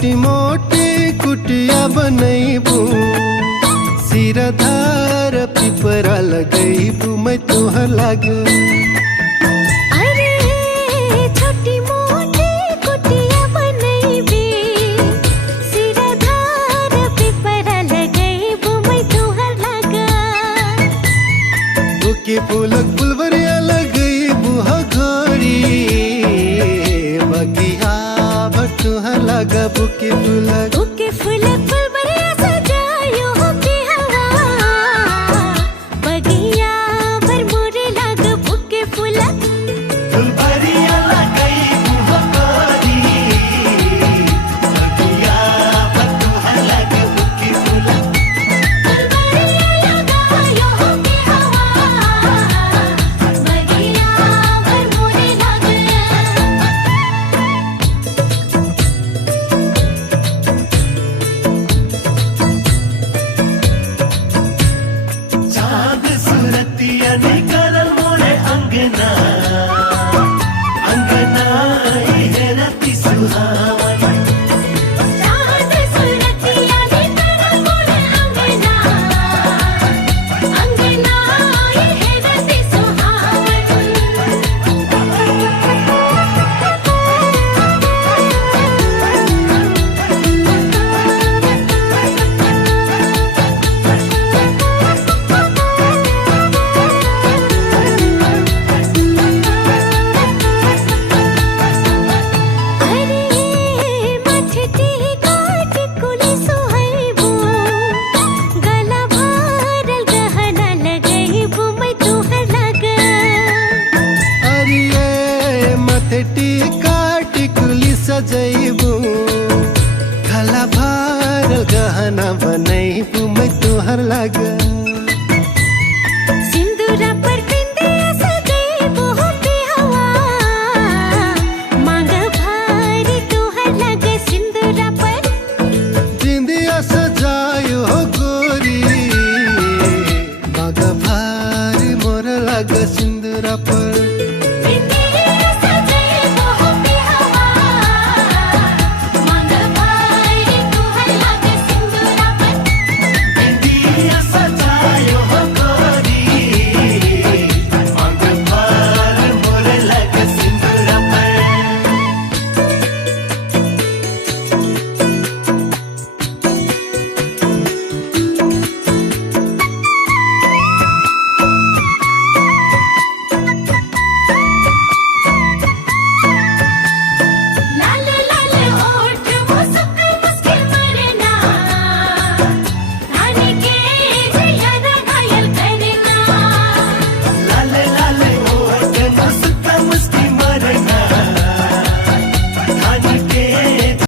छोटी मोटी कुटिया बनैबू सिरधार पिपरा लगैबू मैं तुहर लाग। अरे छोटी मोटी कुटिया बनैबी सिरधार पिपरा लगैबू मैं तुहर लाग। बुके फूलक फुलवरिया लगैबू हघोरी बगिया भटुहर लाग। बुके फूलक फुलवरिया सजायो होके हवा बगिया भर मोरे लाग। बुके फुलक फुलवरिया लगैबू हघोरी बगिया भटुहर लाग। बुके फूलक फुलवरिया लगायो होके हवा बगिया भर मोरे लाग। चाँद सुरतिया निकल मोरे अंगना अंगना है रति सुहावन। चाँद सुरतिया निकल मोरे अंगना अंगना है रति सुहावन। अरे मठती काट कुली सोहैबू गला भरल गहना लगैबू मैं तुहर लाग। अरे मथटी काटी कुली सजैबू गला भरल गहना बनैबू मैं तुहर लाग। सिंदूरा पर बिंदिया सजैबू होके हवा मांग भारी तुहर लाग। सिंदूरा पर बिंदिया सजायो हो गोरी बागा भारी मोर लाग। सिंदूरा पर बिंदिया सजैबू होके हवा मांग भारी तुहर लाग। सिंदूरा पर बिंदिया सजायो हो गोरी बागा भारी मोर लाग। सिंदूरा पर